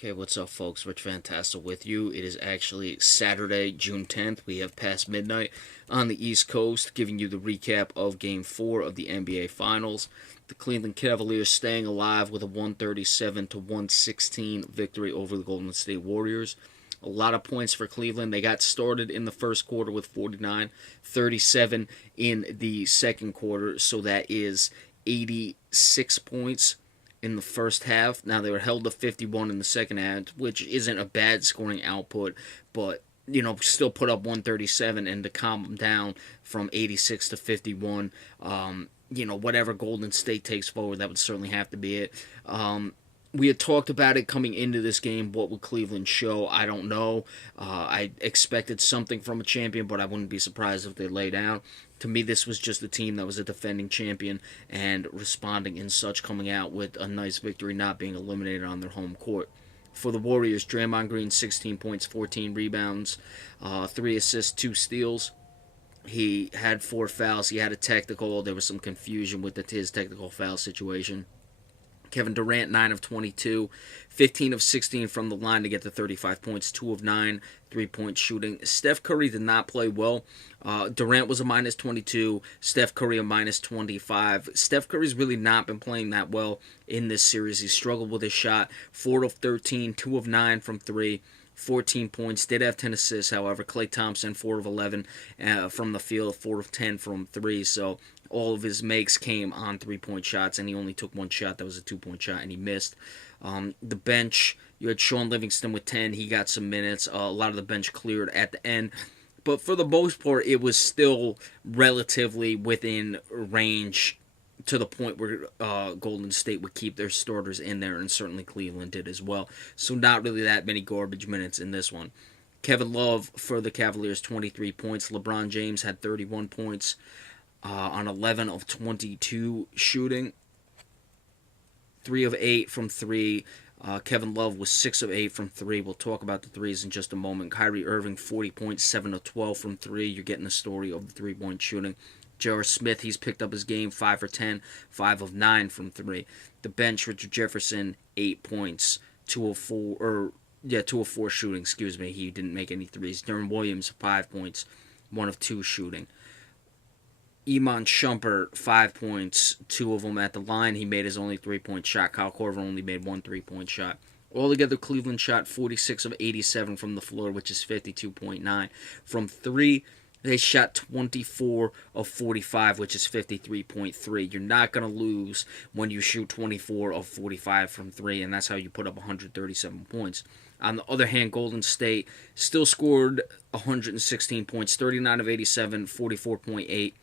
Okay, what's up, folks? Rich Fantastic with you. It is actually Saturday, June 10th. We have passed midnight on the East Coast, giving you the recap of Game 4 of the NBA Finals. The Cleveland Cavaliers staying alive with a 137 to 116 victory over the Golden State Warriors. A lot of points for Cleveland. They got started in the first quarter with 49, 37 in the second quarter, so that is 86 points in the first half. Now, they were held to 51 in the second half, which isn't a bad scoring output, but still put up 137, and to calm them down from 86 to 51, whatever Golden State takes forward, that would certainly have to be it. We had talked about it coming into this game. What would Cleveland show? I don't know. I expected something from a champion, but I wouldn't be surprised if they lay down. To me, this was just a team that was a defending champion and responding in such, coming out with a nice victory, not being eliminated on their home court. For the Warriors, Draymond Green, 16 points, 14 rebounds, 3 assists, 2 steals. He had 4 fouls. He had a technical. There was some confusion with his technical foul situation. Kevin Durant, 9 of 22, 15 of 16 from the line to get to 35 points, 2 of 9 3-point shooting. Steph Curry did not play well. Durant was a minus 22, Steph Curry a minus 25. Steph Curry's really not been playing that well in this series. He struggled with his shot, 4 of 13, 2 of 9 from 3. 14 points, did have 10 assists, however. Klay Thompson, 4 of 11 from the field, 4 of 10 from 3, so all of his makes came on 3-point shots, and he only took one shot that was a 2-point shot, and he missed. The bench, you had Sean Livingston with 10, he got some minutes, a lot of the bench cleared at the end, but for the most part, it was still relatively within range to the point where Golden State would keep their starters in there, and certainly Cleveland did as well. So not really that many garbage minutes in this one. Kevin Love for the Cavaliers, 23 points. LeBron James had 31 points on 11 of 22 shooting. 3 of 8 from 3. Kevin Love was 6 of 8 from 3. We'll talk about the threes in just a moment. Kyrie Irving, 40 points, 7 of 12 from 3. You're getting the story of the 3-point shooting. J.R. Smith, he's picked up his game, 5 for 10, 5 of 9 from 3. The bench, Richard Jefferson, 8 points, 2 of 4 shooting, He didn't make any threes. Darren Williams, 5 points, 1 of 2 shooting. Iman Shumpert, 5 points, 2 of them at the line. He made his only 3-point shot. Kyle Korver only made 1 3-point shot. Altogether, Cleveland shot 46 of 87 from the floor, which is 52.9. From 3, they shot 24 of 45, which is 53.3. You're not going to lose when you shoot 24 of 45 from 3, and that's how you put up 137 points. On the other hand, Golden State still scored 116 points, 39 of 87, 44.8.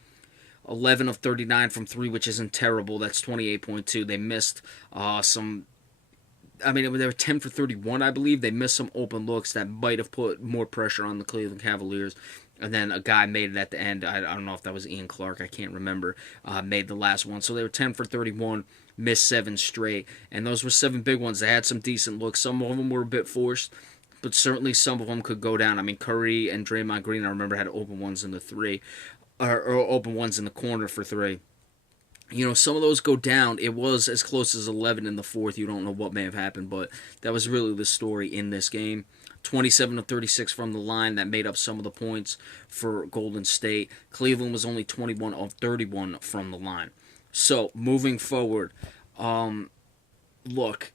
11 of 39 from 3, which isn't terrible. That's 28.2. They missed they were 10 for 31, I believe. They missed some open looks that might have put more pressure on the Cleveland Cavaliers. And then a guy made it at the end. I don't know if that was Ian Clark. I can't remember. Made the last one. So they were 10 for 31, missed 7 straight. And those were 7 big ones. They had some decent looks. Some of them were a bit forced, but certainly some of them could go down. I mean, Curry and Draymond Green, I remember, had open ones in the 3, or open ones in the corner for 3. Some of those go down. It was as close as 11 in the 4th. You don't know what may have happened, but that was really the story in this game. 27 of 36 from the line. That made up some of the points for Golden State. Cleveland was only 21 of 31 from the line. So, moving forward, look,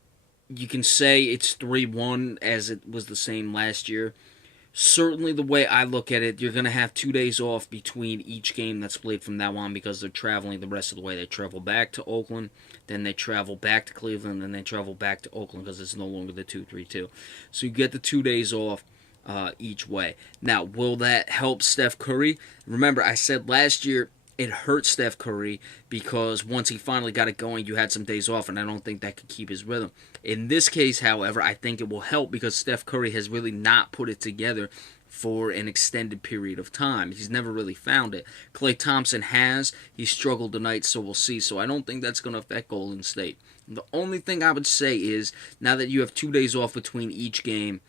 you can say it's 3-1 as it was the same last year. Certainly, the way I look at it, you're going to have 2 days off between each game that's played from now on because they're traveling the rest of the way. They travel back to Oakland, then they travel back to Cleveland, then they travel back to Oakland because it's no longer the 2-3-2. So you get the 2 days off each way. Now, will that help Steph Curry? Remember, I said last year it hurt Steph Curry because once he finally got it going, you had some days off, and I don't think that could keep his rhythm. In this case, however, I think it will help because Steph Curry has really not put it together for an extended period of time. He's never really found it. Klay Thompson has. He struggled tonight, so we'll see. So I don't think that's going to affect Golden State. The only thing I would say is, now that you have 2 days off between each game,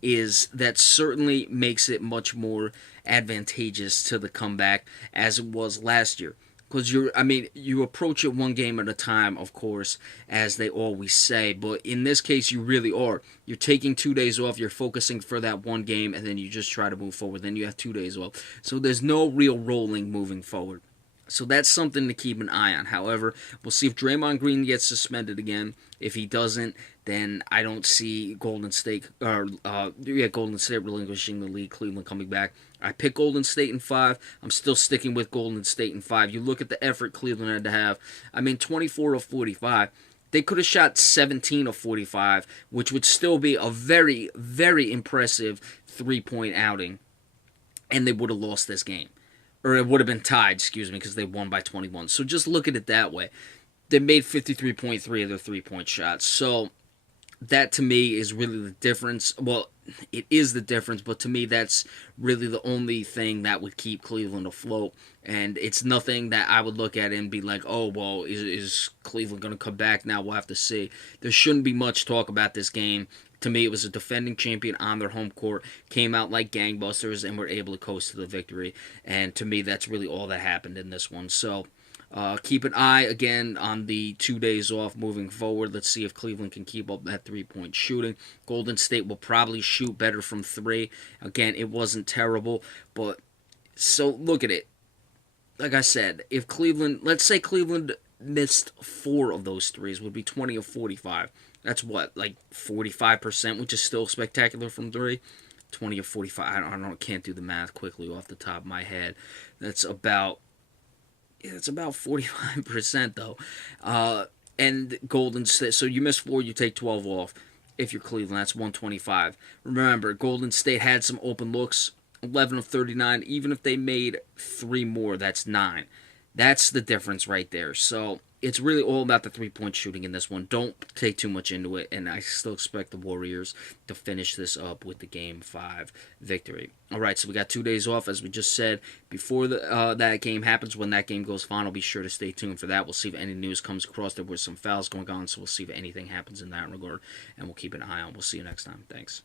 is that certainly makes it much more advantageous to the comeback as it was last year. because you approach it one game at a time, of course, as they always say, but in this case you really are. You're taking 2 days off, you're focusing for that one game, and then you just try to move forward. Then you have 2 days off, so there's no real rolling moving forward. So that's something to keep an eye on. However, we'll see if Draymond Green gets suspended again. If he doesn't, then I don't see Golden State relinquishing the lead. Cleveland coming back. I pick Golden State in 5. I'm still sticking with Golden State in 5. You look at the effort Cleveland had to have. 24 of 45. They could have shot 17 of 45, which would still be a very, very impressive 3-point outing, and they would have lost this game. Or it would have been tied, excuse me, because they won by 21. So just look at it that way. They made 53.3 of their 3-point shots. So that to me is really the difference. Well, it is the difference, but to me that's really the only thing that would keep Cleveland afloat. And it's nothing that I would look at and be like, oh, well, is Cleveland going to come back now? We'll have to see. There shouldn't be much talk about this game. To me, it was a defending champion on their home court, came out like gangbusters, and were able to coast to the victory. And to me, that's really all that happened in this one. So keep an eye, again, on the 2 days off moving forward. Let's see if Cleveland can keep up that 3-point shooting. Golden State will probably shoot better from 3. Again, it wasn't terrible. But, so look at it. Like I said, if Cleveland, let's say Cleveland missed 4 of those threes, would be 20 of 45. That's what, like 45%, which is still spectacular from 3. 20 of 45. Can't do the math quickly off the top of my head. That's about 45% though. And Golden State. So you miss 4, you take 12 off. If you're Cleveland, that's 125. Remember, Golden State had some open looks. 11 of 39. Even if they made 3 more, that's 9. That's the difference right there. So it's really all about the 3-point shooting in this one. Don't take too much into it, and I still expect the Warriors to finish this up with the Game 5 victory. All right, so we got 2 days off, as we just said. Before that game happens, when that game goes final, be sure to stay tuned for that. We'll see if any news comes across. There were some fouls going on, so we'll see if anything happens in that regard, and we'll keep an eye on. We'll see you next time. Thanks.